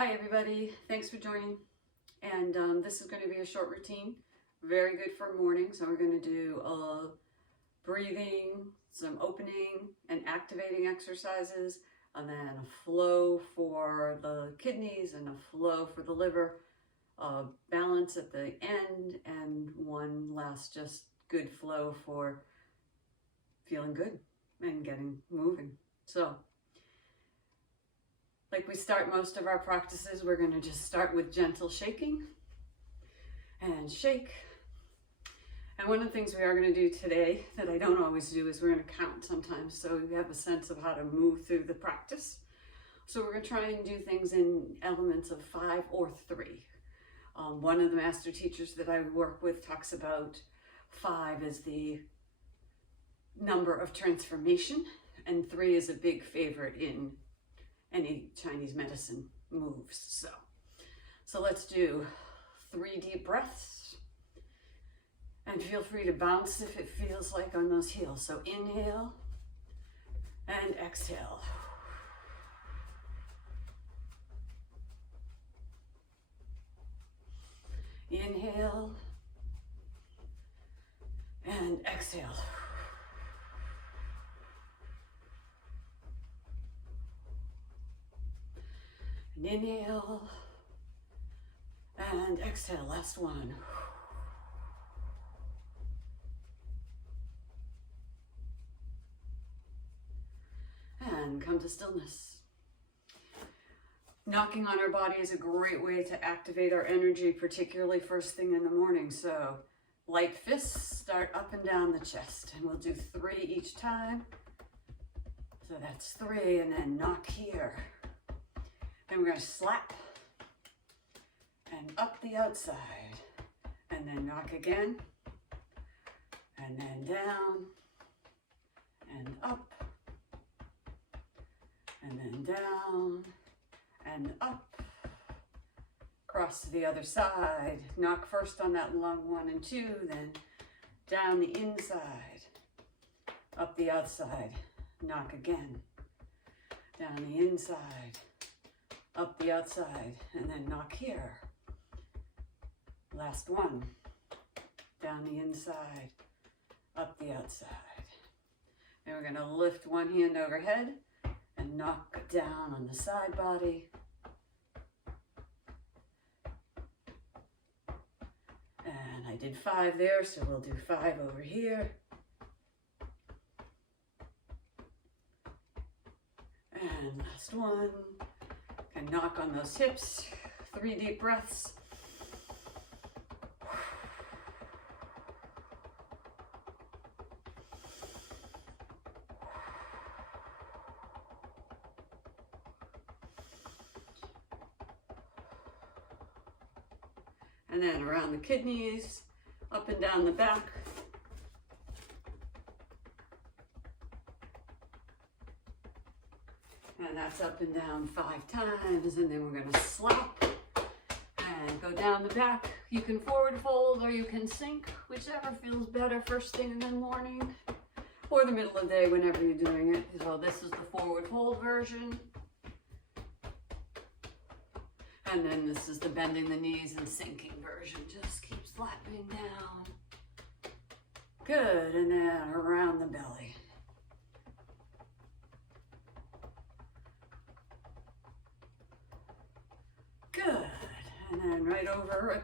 Hi everybody, thanks for joining. And this is going to be a short routine, very good for morning. So we're going to do breathing, some opening and activating exercises, and then a flow for the kidneys and a flow for the liver, balance at the end, and one last just good flow for feeling good and getting moving. So like we start most of our practices, we're going to just start with gentle shaking and shake. And one of the things we are going to do today that I don't always do is we're going to count sometimes, so you have a sense of how to move through the practice. So we're going to try and do things in elements of 5 or 3. One of the master teachers that I work with talks about 5 as the number of transformation, and 3 is a big favorite in any Chinese medicine moves. So let's do 3 deep breaths, and feel free to bounce if it feels like on those heels. So inhale and exhale. Inhale and exhale. And inhale and exhale. Last one. And come to stillness. Knocking on our body is a great way to activate our energy, particularly first thing in the morning. So light fists, start up and down the chest, and we'll do 3 each time. So that's 3, and then knock here. Then we're going to slap and up the outside, and then knock again, and then down and up, and then down and up. Cross to the other side. Knock first on that long 1 and 2, then down the inside, up the outside, knock again, down the inside, up the outside, and then knock here. Last one, down the inside, up the outside. And we're going to lift one hand overhead and knock down on the side body. And I did 5 there, so we'll do 5 over here. And last one. And knock on those hips. 3 deep breaths. And then around the kidneys, up and down the back. And that's up and down 5 times, and then we're going to slap and go down the back. You can forward fold or you can sink, whichever feels better first thing in the morning or the middle of the day whenever you're doing it. So this is the forward fold version. And then this is the bending the knees and sinking version. Just keep slapping down. Good, and then around the belly. Good, and then right over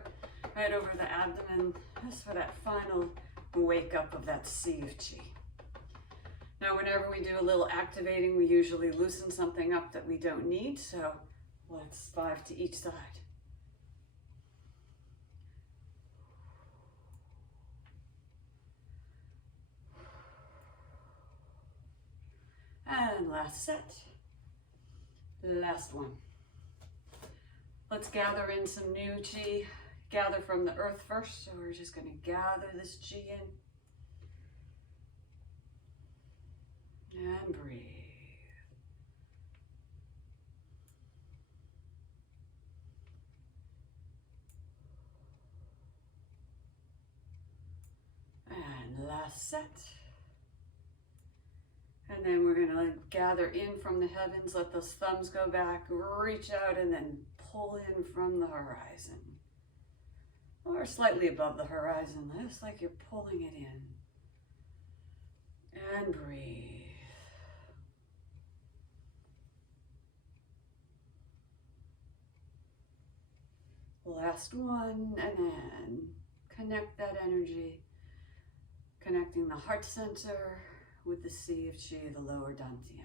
the abdomen, just for that final wake up of that sea of chi. Now, whenever we do a little activating, we usually loosen something up that we don't need, so let's 5 to each side. And last set, last one. Let's gather in some new chi, gather from the earth first. So we're just going to gather this chi in and breathe. And last set. And then we're going to like gather in from the heavens, let those thumbs go back, reach out, and then pull in from the horizon. Or slightly above the horizon, just like you're pulling it in. And breathe. Last one, and then connect that energy, connecting the heart center with the sea of Chi, the lower Dantian.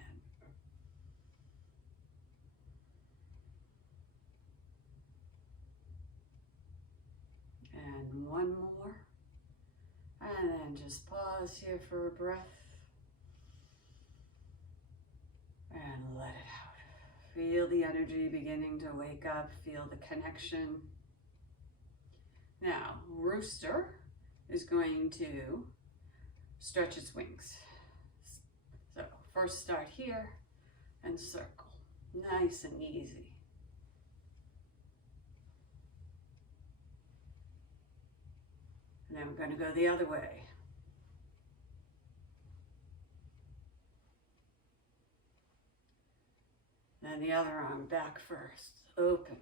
And one more. And then just pause here for a breath. And let it out. Feel the energy beginning to wake up. Feel the connection. Now, Rooster is going to stretch its wings. So first start here and circle. Nice and easy. And then we're going to go the other way. Then the other arm back first. Open.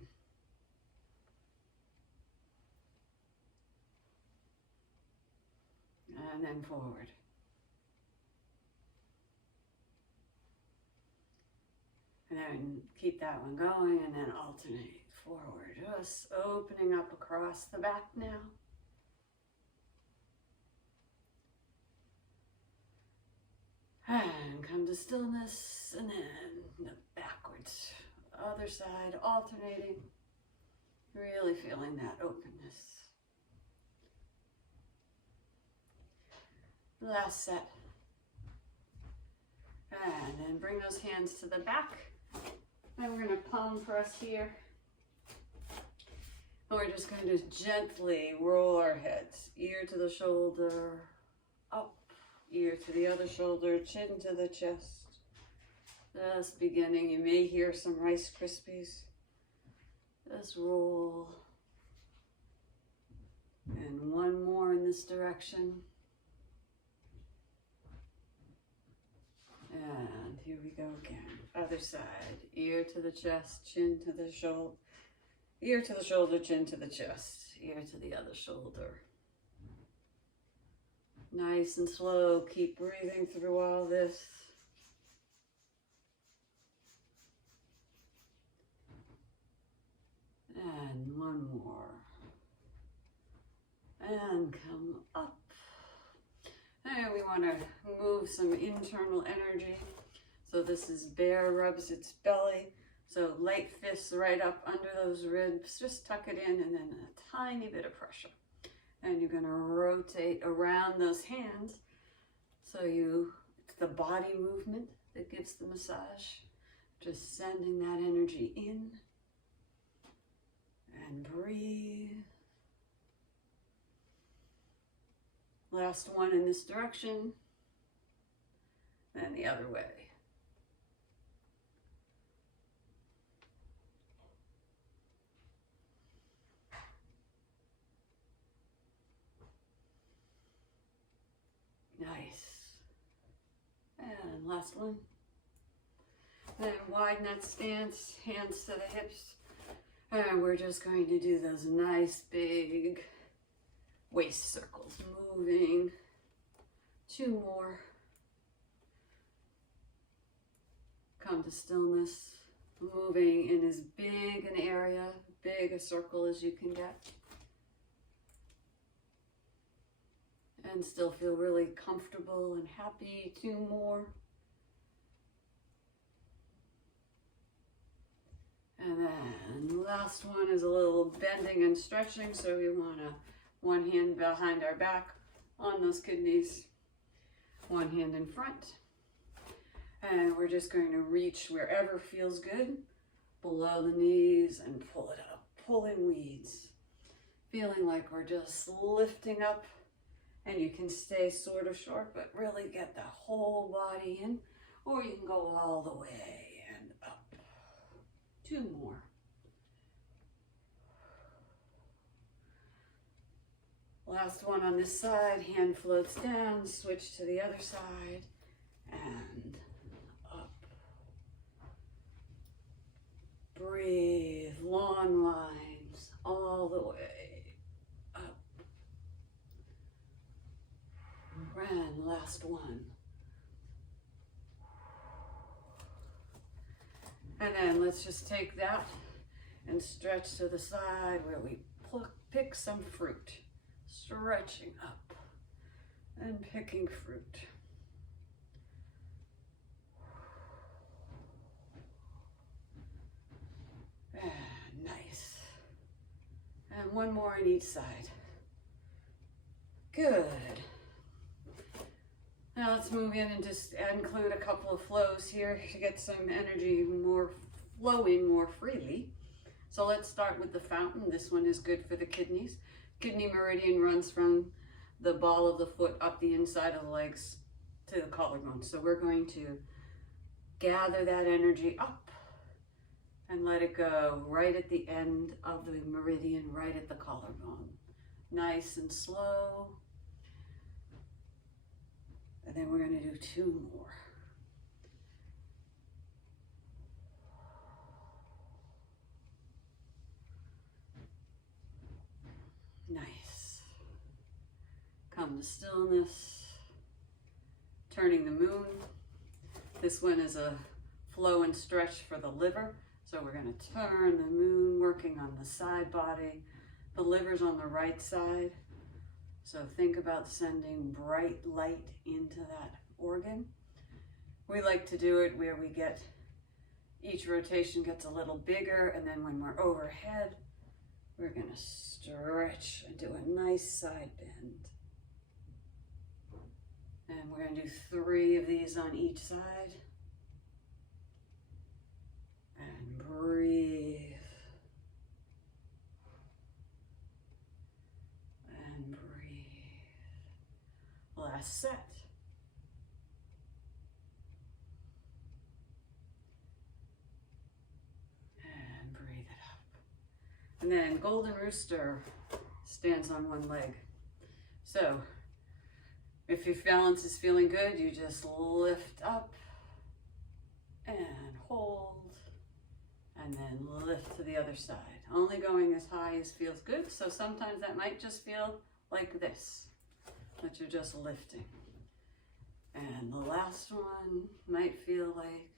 And then forward. And then keep that one going and then alternate forward. Just opening up across the back now. And come to stillness and then backwards. Other side, alternating. Really feeling that openness. Last set. And then bring those hands to the back. Then we're going to palm press here. And we're just going to gently roll our heads. Ear to the shoulder, up. Ear to the other shoulder, chin to the chest. Just beginning. You may hear some Rice Krispies. Just roll. And one more in this direction. And here we go again. Other side. Ear to the chest, chin to the shoulder. Ear to the shoulder, chin to the chest. Ear to the other shoulder. Nice and slow. Keep breathing through all this. And one more. And come up. And we want to move some internal energy. So this is bear rubs its belly. So light fists right up under those ribs. Just tuck it in and then a tiny bit of pressure. And you're going to rotate around those hands. So it's the body movement that gives the massage. Just sending that energy in. And breathe. Last one in this direction. And the other way. Nice. And last one. Then widen that stance, hands to the hips. And we're just going to do those nice big waist circles. Moving. Two more. Come to stillness. Moving in as big an area, big a circle as you can get. And still feel really comfortable and happy. Two more. And then last one is a little bending and stretching. So we want to one hand behind our back on those kidneys, one hand in front. And we're just going to reach wherever feels good, below the knees and pull it up, pulling weeds. Feeling like we're just lifting up. And you can stay sort of short, but really get the whole body in. Or you can go all the way and up. Two more. Last one on this side. Hand floats down. Switch to the other side. And the way up. And last one. And then let's just take that and stretch to the side where we pick some fruit. Stretching up and picking fruit. And nice. And one more on each side. Good. Now let's move in and just include a couple of flows here to get some energy more flowing more freely. So let's start with the fountain. This one is good for the kidneys. Kidney meridian runs from the ball of the foot up the inside of the legs to the collarbone. So we're going to gather that energy up and let it go right at the end of the meridian, right at the collarbone. Nice and slow. And then we're going to do 2 more. Nice. Come to stillness. Turning the moon. This one is a flow and stretch for the liver. So we're going to turn the moon, working on the side body. The liver's on the right side. So think about sending bright light into that organ. We like to do it where we get, each rotation gets a little bigger, and then when we're overhead, we're gonna stretch and do a nice side bend. And we're gonna do 3 of these on each side. And breathe. Last set. And breathe it up. And then golden rooster stands on one leg. So if your balance is feeling good, you just lift up and hold and then lift to the other side. Only going as high as feels good. So sometimes that might just feel like this, that you're just lifting. And the last one might feel like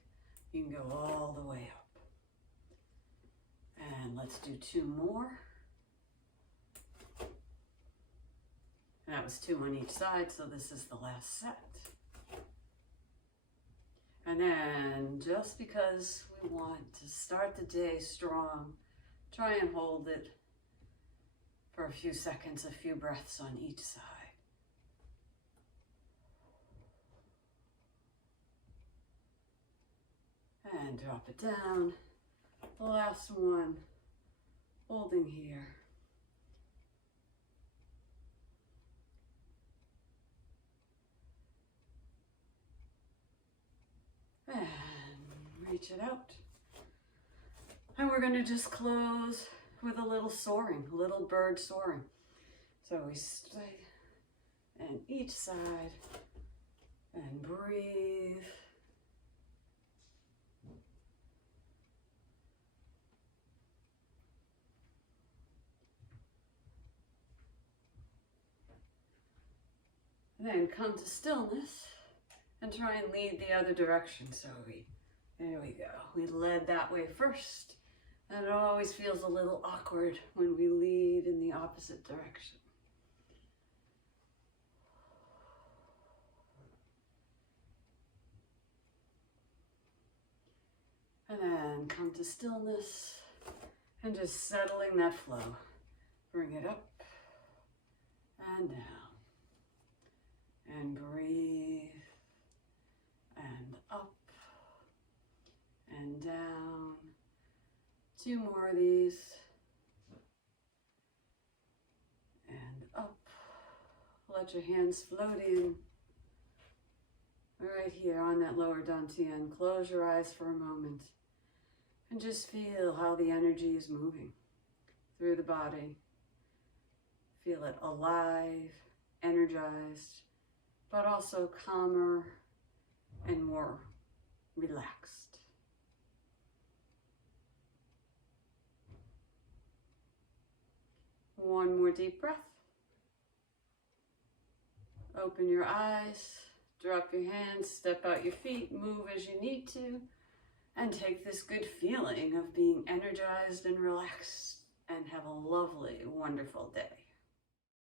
you can go all the way up. And let's do 2 more. And that was 2 on each side, so this is the last set. And then, just because we want to start the day strong, try and hold it for a few seconds, a few breaths on each side. And drop it down. The last one, holding here. And reach it out. And we're going to just close with a little soaring, a little bird soaring. So we stay and each side and breathe. And then come to stillness and try and lead the other direction. So there we go. We led that way first. And it always feels a little awkward when we lead in the opposite direction. And then come to stillness and just settling that flow. Bring it up and down. And breathe, and up, and down. 2 more of these, and up. Let your hands float in, right here on that lower dantian. Close your eyes for a moment, and just feel how the energy is moving through the body. Feel it alive, energized, but also calmer and more relaxed. one more deep breath. Open your eyes, drop your hands, step out your feet, move as you need to, and take this good feeling of being energized and relaxed, and have a lovely, wonderful day.